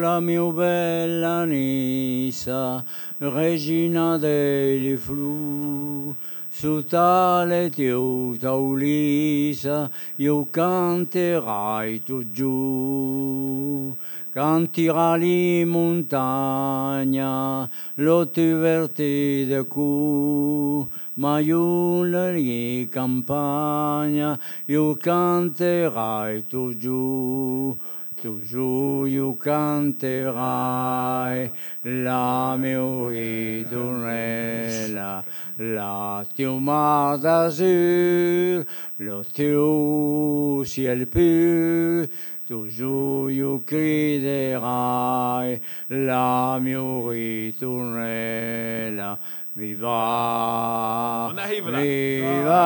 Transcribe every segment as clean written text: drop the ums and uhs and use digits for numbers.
la mia bella Nisa, regina degli flu. Su tale teuta Ulissa io canterai tu giù. Canterà li montagna, lo diverti de cu, ma io li campagna, io canterai tu giù. Tu giù io canterai la mia ritornella, la tua mar d'azur, le teu ciel pur. Toujours io criderai la mia ritornella, viva, viva,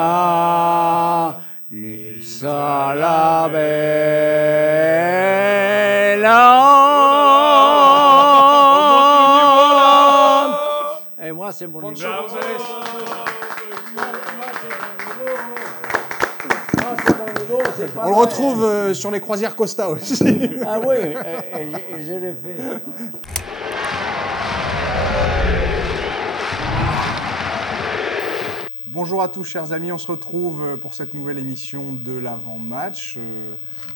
Nissa la bella. Et moi c'est mon niveau. On le retrouve sur les croisières Costa aussi. Ah oui, et je l'ai fait. Bonjour à tous chers amis, on se retrouve pour cette nouvelle émission de l'avant-match.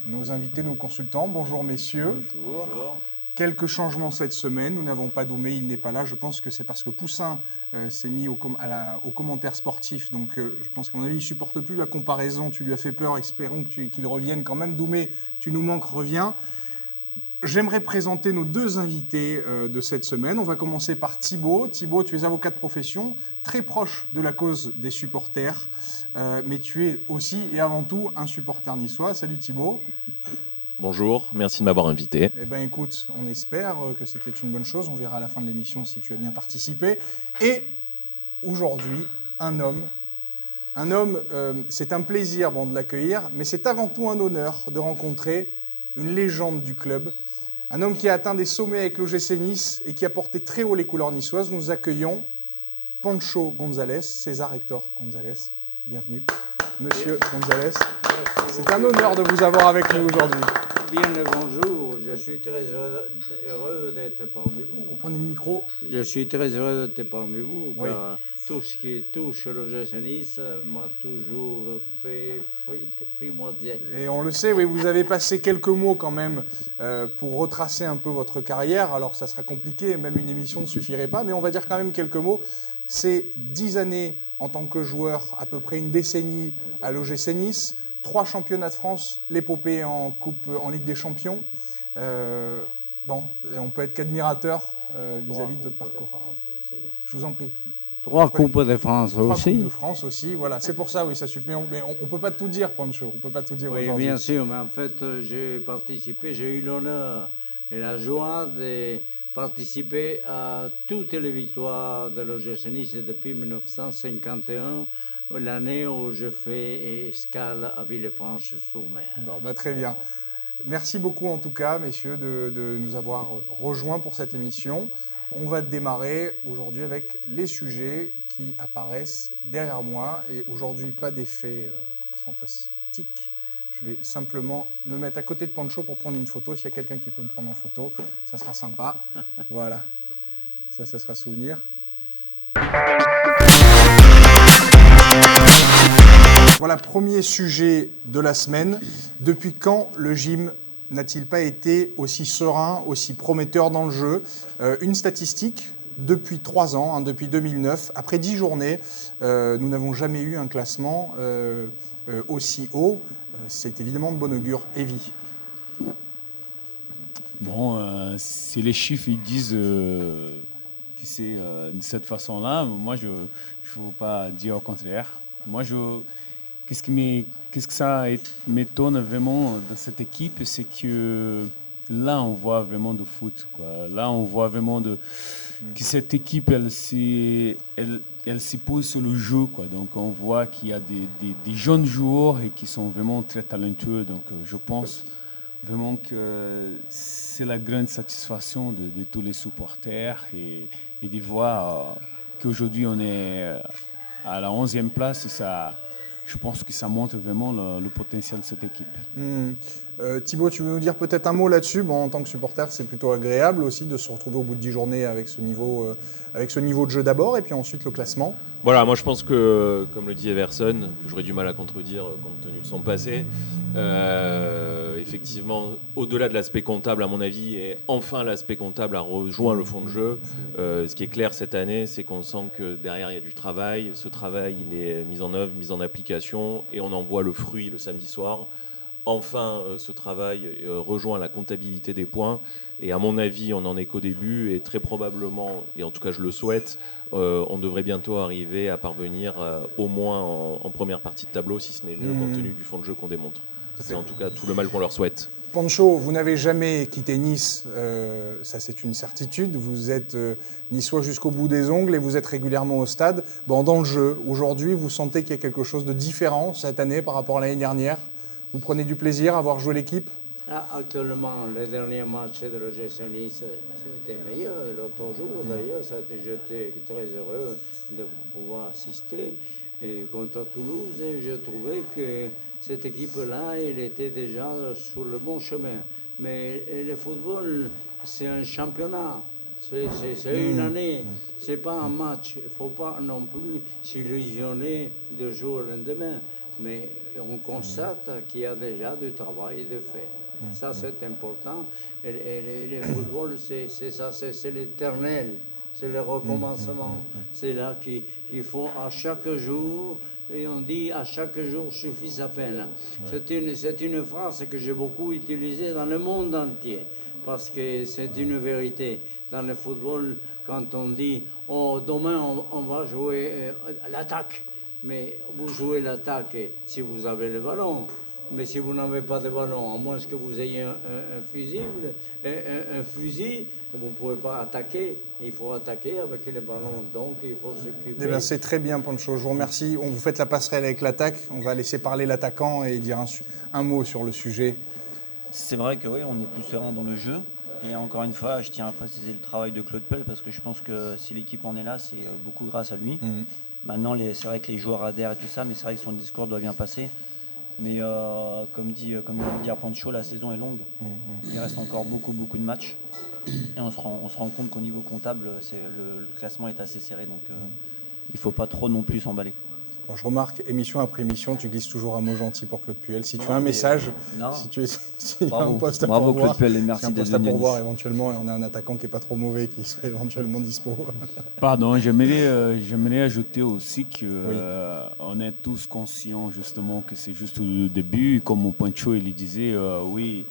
Nos invités, nos consultants, bonjour messieurs. Bonjour. Quelques changements cette semaine, nous n'avons pas Doumé, il n'est pas là. Je pense que c'est parce que Poussin s'est mis au commentaire sportif. Donc je pense qu'à mon avis, il ne supporte plus la comparaison. Tu lui as fait peur, espérons qu'il revienne quand même. Doumé, tu nous manques, reviens. J'aimerais présenter nos deux invités de cette semaine. On va commencer par Thibaut. Thibaut, tu es avocat de profession, très proche de la cause des supporters. Mais tu es aussi et avant tout un supporter niçois. Salut Thibaut. Bonjour, merci de m'avoir invité. Eh bien écoute, on espère que c'était une bonne chose. On verra à la fin de l'émission si tu as bien participé. Et aujourd'hui, un homme, c'est un plaisir de l'accueillir, mais c'est avant tout un honneur de rencontrer une légende du club. Un homme qui a atteint des sommets avec l'OGC Nice et qui a porté très haut les couleurs niçoises. Nous accueillons Pancho González, César Hector González. Bienvenue, monsieur González. C'est un honneur de vous avoir avec nous aujourd'hui. Bien le bonjour, je suis très heureux d'être parmi vous. Prenez le micro. Je suis très heureux d'être parmi vous, Oui. car tout ce qui touche l'OGC Nice m'a toujours fait frimoisier. Et on le sait, oui, vous avez passé quelques mots quand même pour retracer un peu votre carrière. Alors ça sera compliqué, même une émission ne suffirait pas, mais on va dire quand même quelques mots. C'est 10 années en tant que joueur, à peu près une décennie à l'OGC Nice, 3 championnats de France, l'épopée en Coupe, en Ligue des Champions. On peut être qu'admirateur vis-à-vis de votre parcours. Je vous en prie. 3 Coupes de France 3 aussi. Coupes de France aussi, voilà. C'est pour ça, oui, ça suffit. Mais on ne peut pas tout dire, Pancho. On ne peut pas tout dire Oui, aujourd'hui. bien sûr, mais en fait, j'ai participé, j'ai eu l'honneur et la joie de participer à toutes les victoires de l'OGC Nice depuis 1951, l'année où je fais escale à Villefranche-sur-Mer. Bon, très bien. Merci beaucoup en tout cas, messieurs, de nous avoir rejoints pour cette émission. On va démarrer aujourd'hui avec les sujets qui apparaissent derrière moi. Et aujourd'hui, pas d'effet fantastique. Je vais simplement me mettre à côté de Pancho pour prendre une photo. S'il y a quelqu'un qui peut me prendre en photo, ça sera sympa. Voilà. Ça sera souvenir. Voilà, premier sujet de la semaine. Depuis quand le gym n'a-t-il pas été aussi serein, aussi prometteur dans le jeu ? Une statistique, depuis 3 ans, depuis 2009, après 10 journées, nous n'avons jamais eu un classement aussi haut. C'est évidemment de bon augure. Evie. Bon, si les chiffres ils disent que c'est de cette façon-là, moi je ne veux pas dire au contraire. Moi, qu'est-ce que ça m'étonne vraiment dans cette équipe, c'est que là, on voit vraiment de foot, quoi. Là, on voit vraiment que cette équipe, elle se pose sur le jeu, quoi. Donc, on voit qu'il y a des jeunes joueurs et qui sont vraiment très talentueux. Donc, je pense vraiment que c'est la grande satisfaction de tous les supporters et de voir qu'aujourd'hui, on est à la 11e place. Je pense que ça montre vraiment le potentiel de cette équipe. Thibaut, tu veux nous dire peut-être un mot là-dessus? Bon, en tant que supporter, c'est plutôt agréable aussi de se retrouver au bout de 10 journées avec ce niveau de jeu d'abord, et puis ensuite le classement. Voilà, moi je pense que, comme le dit Everson, que j'aurais du mal à contredire compte tenu de son passé, effectivement, au-delà de l'aspect comptable, à mon avis, et enfin l'aspect comptable a rejoint le fond de jeu. Ce qui est clair cette année, c'est qu'on sent que derrière il y a du travail. Ce travail, il est mis en œuvre, mis en application, et on en voit le fruit le samedi soir. Enfin, ce travail rejoint la comptabilité des points. Et à mon avis, on n'en est qu'au début. Et très probablement, et en tout cas je le souhaite, on devrait bientôt arriver à parvenir au moins en première partie de tableau, si ce n'est mieux, compte tenu du fond de jeu qu'on démontre. C'est en tout cas tout le mal qu'on leur souhaite. Pancho, vous n'avez jamais quitté Nice, ça c'est une certitude. Vous êtes niçois jusqu'au bout des ongles et vous êtes régulièrement au stade. Bon, dans le jeu, aujourd'hui, vous sentez qu'il y a quelque chose de différent cette année par rapport à l'année dernière? Vous prenez du plaisir à voir jouer l'équipe? Actuellement, le dernier match de Roger Nice, c'était meilleur. L'autre jour, d'ailleurs, j'étais très heureux de pouvoir assister. Et contre Toulouse, je trouvais que cette équipe-là, elle était déjà sur le bon chemin. Mais le football, c'est un championnat. C'est une année, c'est pas un match. Il ne faut pas non plus s'illusionner de jour au lendemain. Mais on constate qu'il y a déjà du travail de fait. Ça, c'est important. Et le football, c'est ça, c'est l'éternel. C'est le recommencement. C'est là qu'il faut à chaque jour, et on dit à chaque jour suffit sa peine. C'est une phrase que j'ai beaucoup utilisée dans le monde entier, parce que c'est une vérité. Dans le football, quand on dit oh, demain on va jouer l'attaque, mais vous jouez l'attaque si vous avez le ballon. Mais si vous n'avez pas de ballon, à moins que vous ayez un fusible, un fusil, vous ne pouvez pas attaquer. Il faut attaquer avec le ballon. Donc, il faut s'occuper. Eh bien, c'est très bien, Pancho. Je vous remercie. On vous fait la passerelle avec l'attaque. On va laisser parler l'attaquant et dire un mot sur le sujet. C'est vrai que oui, on est plus serein dans le jeu. Et encore une fois, je tiens à préciser le travail de Claude Puel parce que je pense que si l'équipe en est là, c'est beaucoup grâce à lui. Maintenant, c'est vrai que les joueurs adhèrent et tout ça, mais c'est vrai que son discours doit bien passer. Mais comme vient de dire Pancho, la saison est longue. Il reste encore beaucoup de matchs. Et on se rend compte qu'au niveau comptable, le classement est assez serré. Donc il ne faut pas trop non plus s'emballer. Bon, je remarque, émission après émission, tu glisses toujours un mot gentil pour Claude Puel. Si tu as un message, si tu as un poste à pourvoir, Bravo Claude Puel et merci d'être venu. Éventuellement, et on a un attaquant qui n'est pas trop mauvais, qui serait éventuellement dispo. Pardon, j'aimerais ajouter aussi qu'on est tous conscients justement que c'est juste le début. Comme Pancho il disait, oui,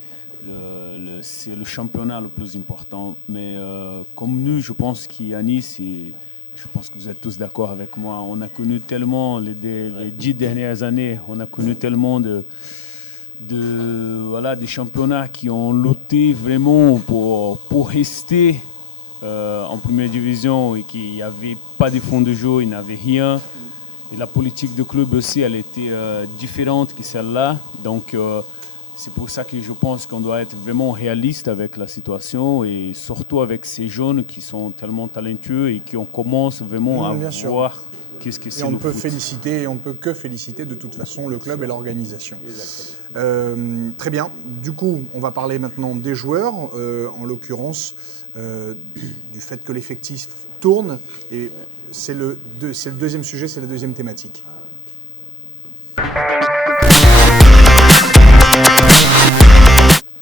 c'est le championnat le plus important. Mais comme nous, je pense qu'à Nice, je pense que vous êtes tous d'accord avec moi, on a connu tellement les 10 dernières années, on a connu tellement des championnats qui ont lutté vraiment pour rester en première division et qu'il n'y avait pas de fonds de jeu, il n'y avait rien. Et la politique de club aussi, elle était différente que celle-là. Donc c'est pour ça que je pense qu'on doit être vraiment réaliste avec la situation et surtout avec ces jeunes qui sont tellement talentueux et qui commence vraiment à voir qu'est-ce que c'est le foot. Et on ne peut que féliciter de toute façon le club et l'organisation. Très bien. Du coup, on va parler maintenant des joueurs, en l'occurrence du fait que l'effectif tourne. Et c'est le deuxième sujet, c'est la deuxième thématique.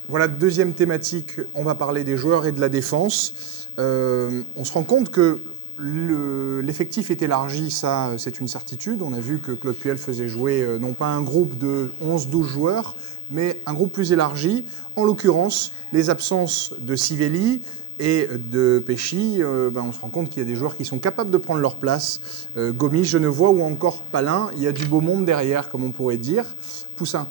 Voilà, deuxième thématique, on va parler des joueurs et de la défense. On se rend compte que l'effectif est élargi, ça c'est une certitude. On a vu que Claude Puel faisait jouer non pas un groupe de 11-12 joueurs, mais un groupe plus élargi. En l'occurrence, les absences de Sivelli et de Péchy, on se rend compte qu'il y a des joueurs qui sont capables de prendre leur place. Gomis, Genevois ou encore Palin, il y a du beau monde derrière, comme on pourrait dire. Poussin.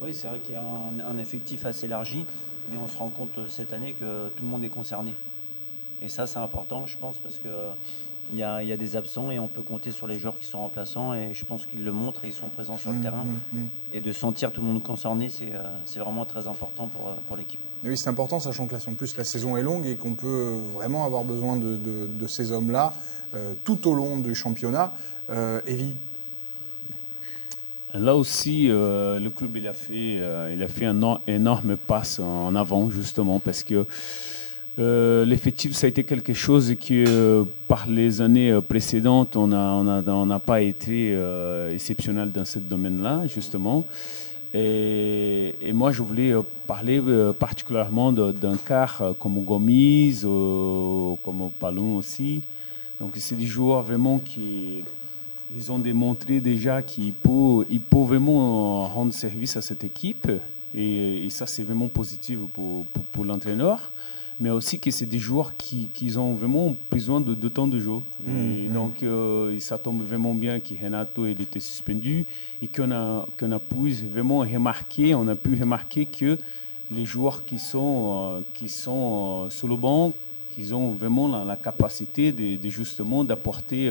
Oui, c'est vrai qu'il y a un effectif assez élargi, mais on se rend compte cette année que tout le monde est concerné. Et ça, c'est important, je pense, parce qu'il y a des absents et on peut compter sur les joueurs qui sont remplaçants. Et je pense qu'ils le montrent et ils sont présents sur le terrain. Et de sentir tout le monde concerné, c'est vraiment très important pour l'équipe. Oui, c'est important, sachant que là, en plus, la saison est longue et qu'on peut vraiment avoir besoin de ces hommes-là tout au long du championnat. Evie. Là aussi, le club il a fait un énorme pas en avant, justement, parce que l'effectif, ça a été quelque chose que, par les années précédentes, on n'a pas été exceptionnel dans ce domaine-là, justement. Et moi, je voulais parler particulièrement d'un cas comme Gomis, comme Palon aussi. Donc, c'est des joueurs vraiment qui ils ont démontré déjà qu'ils peuvent vraiment rendre service à cette équipe. Et ça, c'est vraiment positif pour l'entraîneur. Mais aussi que c'est des joueurs qui ont vraiment besoin de temps de jeu. Et donc, ça tombe vraiment bien que Renato il était suspendu et qu'on a pu vraiment remarquer que les joueurs qui sont sur le banc, qu'ils ont vraiment la capacité de justement d'apporter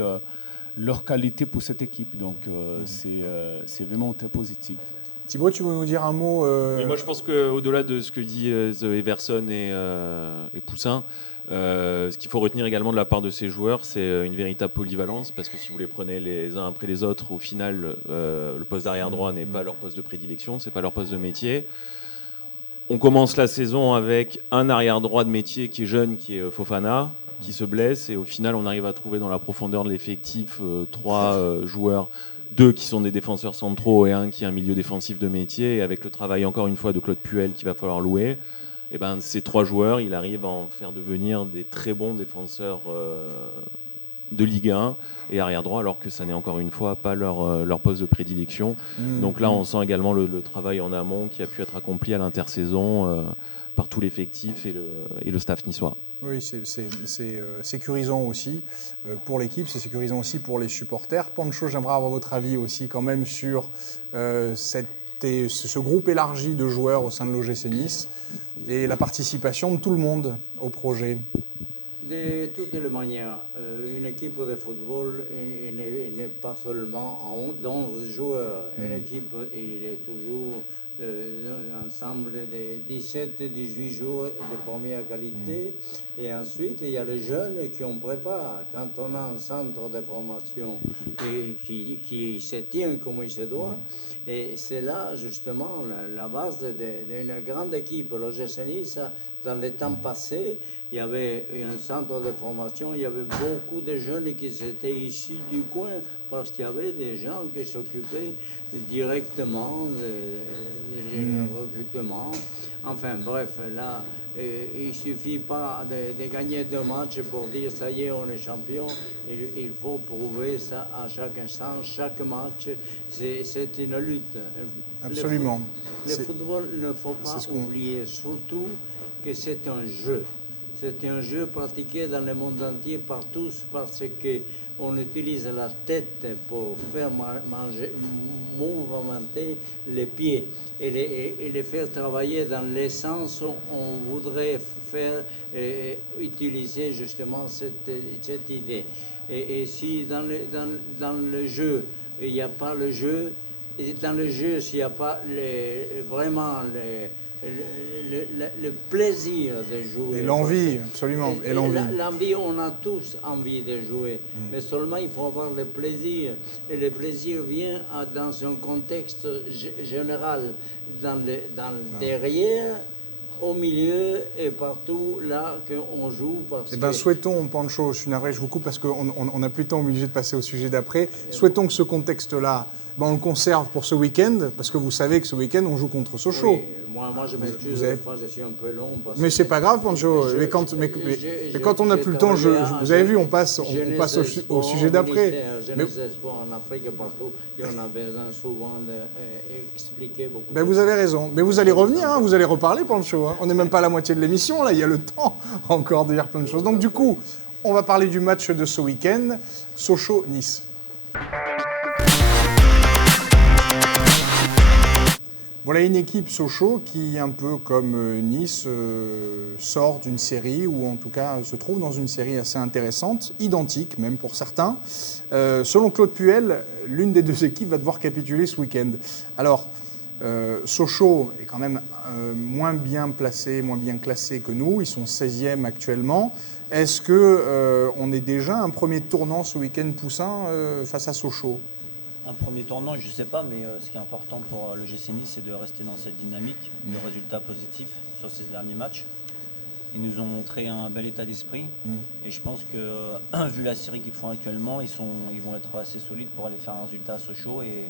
leur qualité pour cette équipe. Donc, c'est vraiment très positif. Thibaut, tu veux nous dire un mot Et moi, je pense qu'au-delà de ce que dit Everson et Poussin, ce qu'il faut retenir également de la part de ces joueurs, c'est une véritable polyvalence, parce que si vous les prenez les uns après les autres, au final, le poste d'arrière droit n'est pas leur poste de prédilection, c'est pas leur poste de métier. On commence la saison avec un arrière droit de métier qui est jeune, qui est Fofana, qui se blesse, et au final, on arrive à trouver dans la profondeur de l'effectif 3 joueurs. 2 qui sont des défenseurs centraux et 1 qui est un milieu défensif de métier. Et avec le travail, encore une fois, de Claude Puel qu'il va falloir louer, et ben, ces 3 joueurs, il arrive à en faire devenir des très bons défenseurs de Ligue 1 et arrière droit, alors que ça n'est encore une fois pas leur poste de prédilection. Donc là, on sent également le travail en amont qui a pu être accompli à l'intersaison par tout l'effectif et le staff niçois. Oui, c'est sécurisant aussi pour l'équipe, c'est sécurisant aussi pour les supporters. Pancho, j'aimerais avoir votre avis aussi quand même sur ce groupe élargi de joueurs au sein de l'OGC Nice et la participation de tout le monde au projet. De toutes les manières, une équipe de football n'est pas seulement d'11 joueurs. Une équipe, il est toujours un ensemble de 17-18 joueurs de première qualité. Et ensuite, il y a les jeunes qui on prépare. Quand on a un centre de formation qui se tient comme il se doit, et c'est là justement la base d'une grande équipe. L'OGC Nice, dans les temps passés, il y avait un centre de formation, il y avait beaucoup de jeunes qui étaient issus du coin parce qu'il y avait des gens qui s'occupaient directement du recrutement. Enfin bref, là, il ne suffit pas de gagner 2 matchs pour dire ça y est, on est champion. Il faut prouver ça à chaque instant, chaque match. C'est une lutte. Absolument. Le football, il ne faut pas oublier surtout que c'est un jeu. C'est un jeu pratiqué dans le monde entier par tous parce qu'on utilise la tête pour faire mouvementer les pieds et les faire travailler dans les sens où on voudrait faire utiliser justement cette idée. Et si dans le jeu, il n'y a pas le jeu, et dans le jeu, s'il n'y a pas vraiment le plaisir de jouer. Et l'envie, absolument. Et l'envie. L'envie, on a tous envie de jouer. Mais seulement, il faut avoir le plaisir. Et le plaisir vient dans un contexte général, derrière, au milieu et partout là qu'on joue. Eh bien, souhaitons, Pancho, je suis navré, je vous coupe parce qu'on n'a plus le temps, obligé de passer au sujet d'après. Souhaitons que ce contexte-là, on le conserve pour ce week-end, parce que vous savez que ce week-end, on joue contre Sochaux. Oui, moi je m'excuse, des fois je suis un peu long. Mais c'est pas grave, Pancho. Mais quand on n'a plus le temps, vous avez vu, on passe au sujet d'après. Mais en Afrique, partout, et on a besoin souvent d'expliquer beaucoup. Ben vous avez raison. Mais vous allez revenir, hein, vous allez reparler, Pancho. Hein. On n'est même pas à la moitié de l'émission, là, il y a le temps encore de dire plein de choses. Donc du coup, on va parler du match de ce week-end, Sochaux-Nice. Voilà une équipe Sochaux qui, un peu comme Nice, sort d'une série, ou en tout cas se trouve dans une série assez intéressante, identique même pour certains. Selon Claude Puel, l'une des 2 équipes va devoir capituler ce week-end. Alors, Sochaux est quand même moins bien placé, moins bien classé que nous. Ils sont 16e actuellement. Est-ce qu'on est déjà un premier tournant ce week-end Poussin face à Sochaux ? Un premier tournant, je ne sais pas, mais ce qui est important pour le GC Nice, c'est de rester dans cette dynamique de résultats positifs sur ces derniers matchs. Ils nous ont montré un bel état d'esprit et je pense que, vu la série qu'ils font actuellement, ils vont être assez solides pour aller faire un résultat à Sochaux et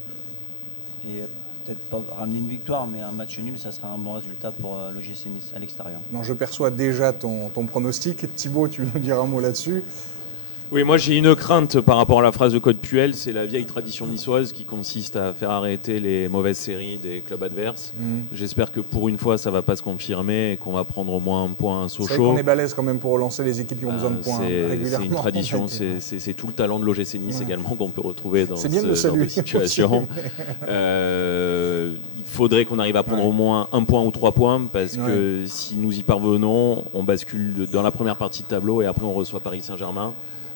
peut-être pas ramener une victoire, mais un match nul, ça sera un bon résultat pour le GC Nice à l'extérieur. Non, je perçois déjà ton pronostic. Thibaut, tu veux nous dire un mot là-dessus? Oui, moi j'ai une crainte par rapport à la phrase de Code Puel, c'est la vieille tradition niçoise qui consiste à faire arrêter les mauvaises séries des clubs adverses. J'espère que pour une fois ça ne va pas se confirmer et qu'on va prendre au moins un point à Sochaux. C'est vrai qu'on est balèze quand même pour relancer les équipes qui ont besoin de points régulièrement. C'est une tradition, c'est tout le talent de l'OGC Nice également qu'on peut retrouver dans ce bien de genre de situation. Il faudrait qu'on arrive à prendre au moins 1 point ou 3 points parce que si nous y parvenons, on bascule dans la première partie de tableau et après on reçoit Paris Saint-Germain.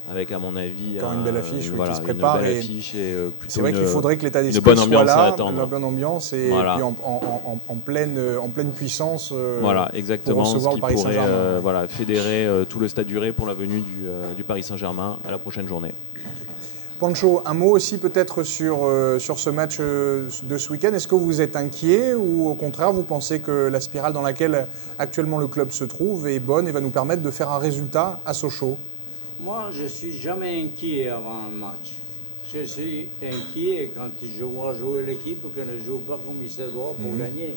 Avec, à mon avis, encore une belle affiche voilà, qui se prépare. Une belle affiche et c'est vrai qu'il faudrait que l'état d'esprit soit là, la bonne ambiance et voilà. puis en pleine puissance. Voilà, exactement. Pour recevoir ce qui le Paris Saint-Germain. Voilà, fédérer tout le stade duré pour la venue du Paris Saint-Germain à la prochaine journée. Pancho, un mot aussi peut-être sur ce match de ce week-end. Est-ce que vous êtes inquiet ou au contraire vous pensez que la spirale dans laquelle actuellement le club se trouve est bonne et va nous permettre de faire un résultat à Sochaux? Moi, je ne suis jamais inquiet avant un match. Je suis inquiet quand je vois jouer l'équipe qui ne joue pas comme il se doit pour gagner.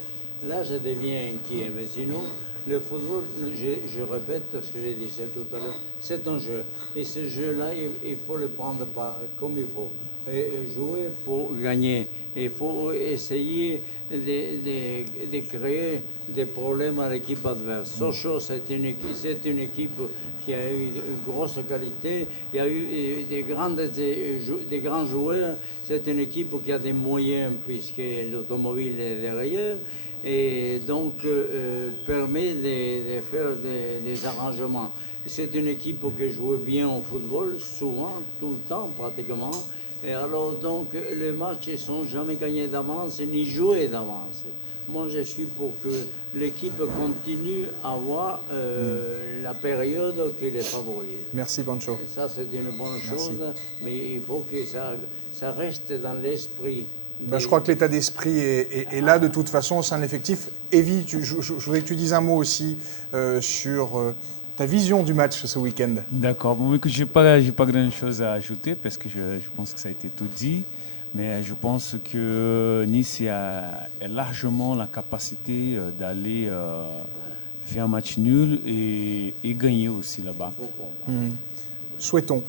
Là, je deviens inquiet. Mais sinon, le football, je répète ce que j'ai dit tout à l'heure, c'est un jeu. Et ce jeu-là, il faut le prendre comme il faut. Et jouer pour gagner. Il faut essayer de créer des problèmes à l'équipe adverse. Sochaux, c'est une équipe qui a eu une grosse qualité, il y a eu des grands joueurs, c'est une équipe qui a des moyens puisque l'automobile est derrière et donc permet de faire des arrangements. C'est une équipe qui joue bien au football, souvent, tout le temps pratiquement. Et alors donc les matchs ne sont jamais gagnés d'avance ni joués d'avance. Moi je suis pour que l'équipe continue à avoir la période qui les favorise. Merci Pancho. Ça c'est une bonne chose, mais il faut que ça reste dans l'esprit. Je crois que l'état d'esprit est là de toute façon au sein de l'effectif. Evie, je voudrais que tu dises un mot aussi sur ta vision du match ce week-end. D'accord. Bon, écoute, je n'ai pas grand-chose à ajouter parce que je pense que ça a été tout dit. Mais je pense que Nice a largement la capacité d'aller faire un match nul et gagner aussi là-bas. Souhaitons.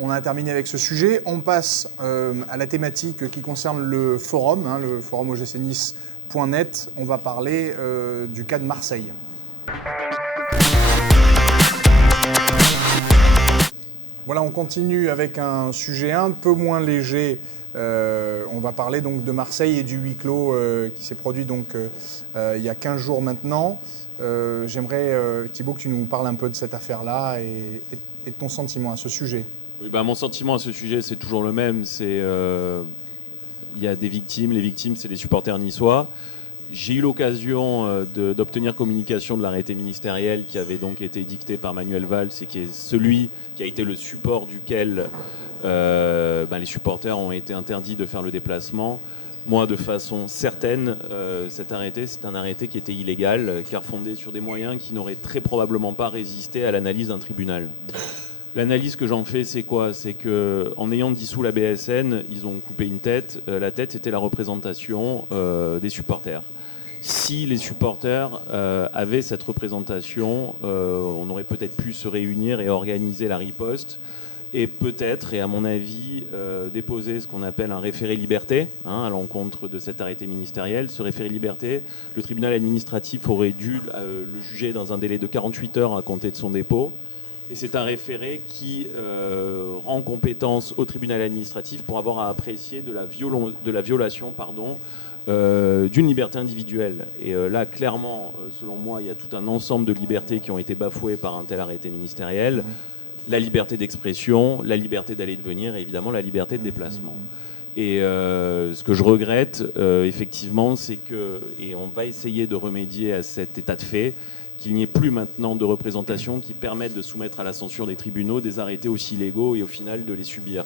On a terminé avec ce sujet. On passe à la thématique qui concerne le forum, le forum ogcnice.net. On va parler du cas de Marseille. Voilà, on continue avec un sujet un peu moins léger. On va parler donc de Marseille et du huis clos qui s'est produit donc il y a 15 jours maintenant. J'aimerais, Thibaut, que tu nous parles un peu de cette affaire-là et de ton sentiment à ce sujet. Oui, mon sentiment à ce sujet, c'est toujours le même. Il y a des victimes. Les victimes, c'est les supporters niçois. J'ai eu l'occasion d'obtenir communication de l'arrêté ministériel qui avait donc été dicté par Manuel Valls et qui est celui qui a été le support duquel les supporters ont été interdits de faire le déplacement. Moi, de façon certaine, cet arrêté, c'est un arrêté qui était illégal, car fondé sur des moyens qui n'auraient très probablement pas résisté à l'analyse d'un tribunal. L'analyse que j'en fais, c'est quoi? C'est qu'en ayant dissous la BSN, ils ont coupé une tête. La tête, c'était la représentation des supporters. Si les supporters avaient cette représentation, on aurait peut-être pu se réunir et organiser la riposte et peut-être, et à mon avis, déposer ce qu'on appelle un référé liberté à l'encontre de cet arrêté ministériel. Ce référé liberté, le tribunal administratif aurait dû le juger dans un délai de 48 heures à compter de son dépôt. Et c'est un référé qui rend compétence au tribunal administratif pour avoir à apprécier de la violation d'une liberté individuelle. Et là, clairement, selon moi, il y a tout un ensemble de libertés qui ont été bafouées par un tel arrêté ministériel. La liberté d'expression, la liberté d'aller et de venir, et évidemment la liberté de déplacement. Et ce que je regrette, effectivement, c'est que, et on va essayer de remédier à cet état de fait, qu'il n'y ait plus maintenant de représentation qui permettent de soumettre à la censure des tribunaux des arrêtés aussi légaux et au final de les subir.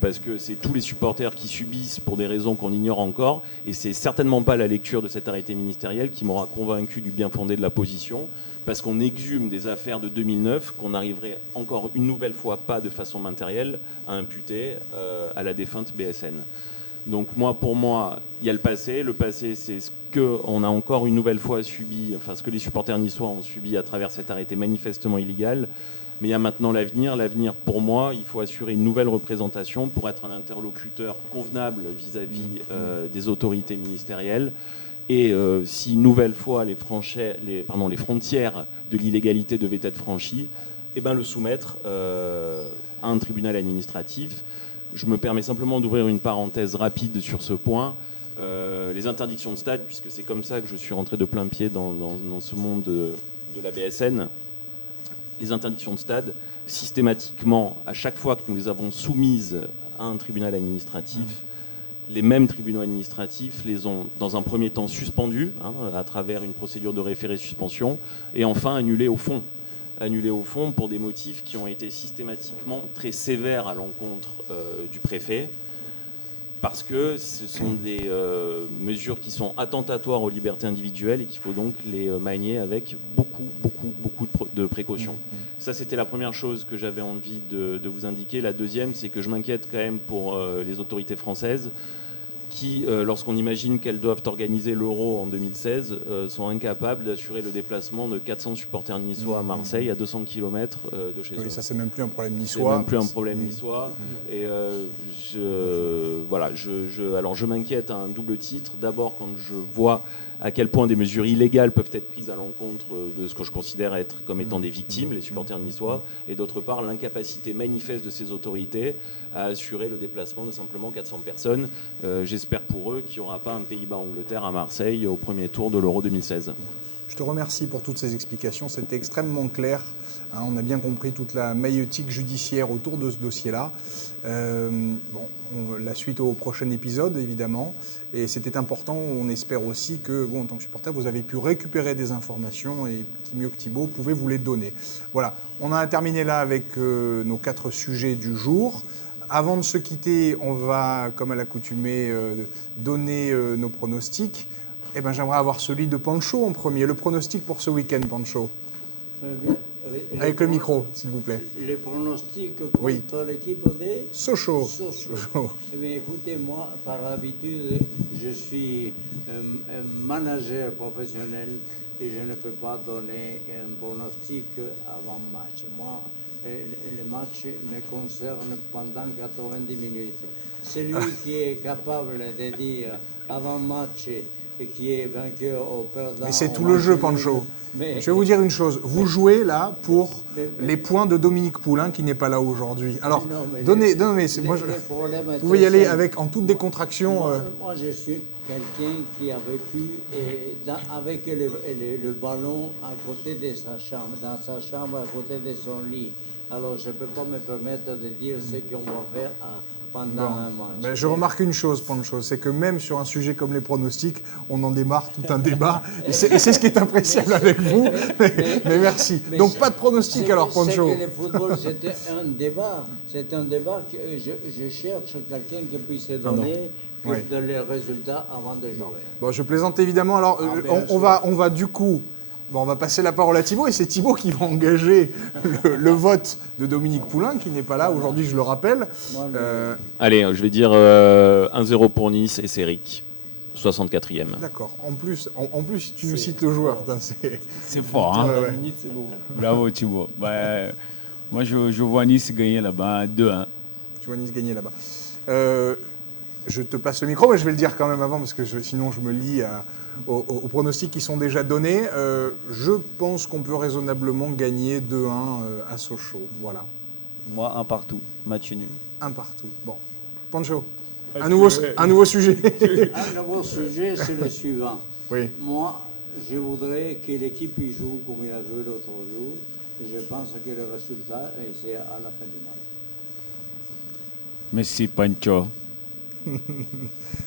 parce que c'est tous les supporters qui subissent pour des raisons qu'on ignore encore, et c'est certainement pas la lecture de cet arrêté ministériel qui m'aura convaincu du bien fondé de la position, parce qu'on exhume des affaires de 2009 qu'on n'arriverait encore une nouvelle fois pas de façon matérielle à imputer à la défunte BSN. Donc pour moi, il y a le passé. Le passé, c'est ce qu'on a encore une nouvelle fois subi, enfin ce que les supporters niçois ont subi à travers cet arrêté manifestement illégal. Mais il y a maintenant l'avenir. L'avenir, pour moi, il faut assurer une nouvelle représentation pour être un interlocuteur convenable vis-à-vis des autorités ministérielles. Et si une nouvelle fois les frontières de l'illégalité devaient être franchies, eh ben, le soumettre à un tribunal administratif. Je me permets simplement d'ouvrir une parenthèse rapide sur ce point. Les interdictions de stade, puisque c'est comme ça que je suis rentré de plein pied dans ce monde de la BSN, les interdictions de stade, systématiquement, à chaque fois que nous les avons soumises à un tribunal administratif, les mêmes tribunaux administratifs les ont, dans un premier temps, suspendus, à travers une procédure de référé-suspension, et enfin annulés au fond. Annulés au fond pour des motifs qui ont été systématiquement très sévères à l'encontre du préfet, parce que ce sont des mesures qui sont attentatoires aux libertés individuelles et qu'il faut donc les manier avec beaucoup de précautions. Ça, c'était la première chose que j'avais envie de vous indiquer. La deuxième, c'est que je m'inquiète quand même pour les autorités françaises qui, lorsqu'on imagine qu'elles doivent organiser l'Euro en 2016, sont incapables d'assurer le déplacement de 400 supporters niçois à Marseille, à 200 km de chez eux. Oui, ça, c'est même plus un problème niçois. C'est même plus un problème niçois. Et alors je m'inquiète à un double titre. D'abord, quand je vois à quel point des mesures illégales peuvent être prises à l'encontre de ce que je considère être comme étant des victimes, les supporters niçois, et d'autre part, l'incapacité manifeste de ces autorités à assurer le déplacement de simplement 400 personnes. J'espère pour eux qu'il n'y aura pas un Pays-Bas-Angleterre à Marseille au premier tour de l'Euro 2016. Je te remercie pour toutes ces explications, c'était extrêmement clair. On a bien compris toute la maïeutique judiciaire autour de ce dossier-là. La suite au prochain épisode, évidemment. Et c'était important, on espère aussi que, en tant que supporter, vous avez pu récupérer des informations et qui mieux que Thibaut pouvait vous les donner. Voilà, on a terminé là avec nos 4 sujets du jour. Avant de se quitter, on va, comme à l'accoutumée, donner nos pronostics. J'aimerais avoir celui de Pancho en premier. Le pronostic pour ce week-end, Pancho. Avec le micro, s'il vous plaît. Les pronostics contre l'équipe de Sochaux. Eh bien, écoutez, moi, par habitude, je suis un manager professionnel et je ne peux pas donner un pronostic avant match. Moi, le match me concerne pendant 90 minutes. Celui qui est capable de dire avant match et qui est vainqueur au perdant. Mais c'est tout le jeu, Pancho. Je vais vous dire une chose. Vous jouez là pour les points de Dominique Poulain qui n'est pas là aujourd'hui. Alors, vous pouvez y aller en toute décontraction. Moi, je suis quelqu'un qui a vécu avec le ballon à côté de sa chambre, dans sa chambre à côté de son lit. Alors, je ne peux pas me permettre de dire ce qu'on va faire pendant un match. Je remarque une chose, Pancho, c'est que même sur un sujet comme les pronostics, on en démarre tout un débat. Et c'est ce qui est appréciable avec vous. Mais merci. Donc pas de pronostic alors, Pancho. C'est que le football, c'était un débat. C'est un débat que je cherche quelqu'un qui puisse donner les résultats avant de jouer. Bon, je plaisante évidemment. Alors, on va du coup... on va passer la parole à Thibaut et c'est Thibaut qui va engager le vote de Dominique Poulain qui n'est pas là aujourd'hui, je le rappelle. Allez, je vais dire 1-0 pour Nice et c'est Eric, 64e. D'accord. En plus, tu nous cites le joueur. C'est fort, hein. C'est beau. Bravo Thibaut. Moi, je vois Nice gagner là-bas 2-1. Tu vois Nice gagner là-bas. Je te passe le micro, mais je vais le dire quand même avant parce que sinon je me lie aux pronostics qui sont déjà donnés. Je pense qu'on peut raisonnablement gagner 2-1 à Sochaux. Voilà. Moi, 1 partout. Match nul. 1 partout. Bon. Pancho, un nouveau sujet. Un nouveau sujet, c'est le suivant. Oui. Moi, je voudrais que l'équipe y joue comme il a joué l'autre jour. Et je pense que le résultat, c'est à la fin du match. Merci Pancho.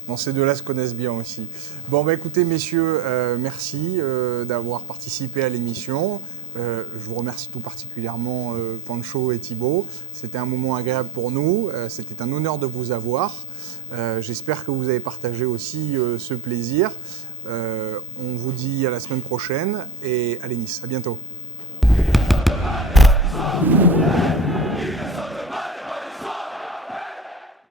Bon, ces deux-là se connaissent bien aussi. Bon, écoutez, messieurs, merci d'avoir participé à l'émission. Je vous remercie tout particulièrement Pancho et Thibaut. C'était un moment agréable pour nous. C'était un honneur de vous avoir. J'espère que vous avez partagé aussi ce plaisir. On vous dit à la semaine prochaine et allez Nice. À bientôt.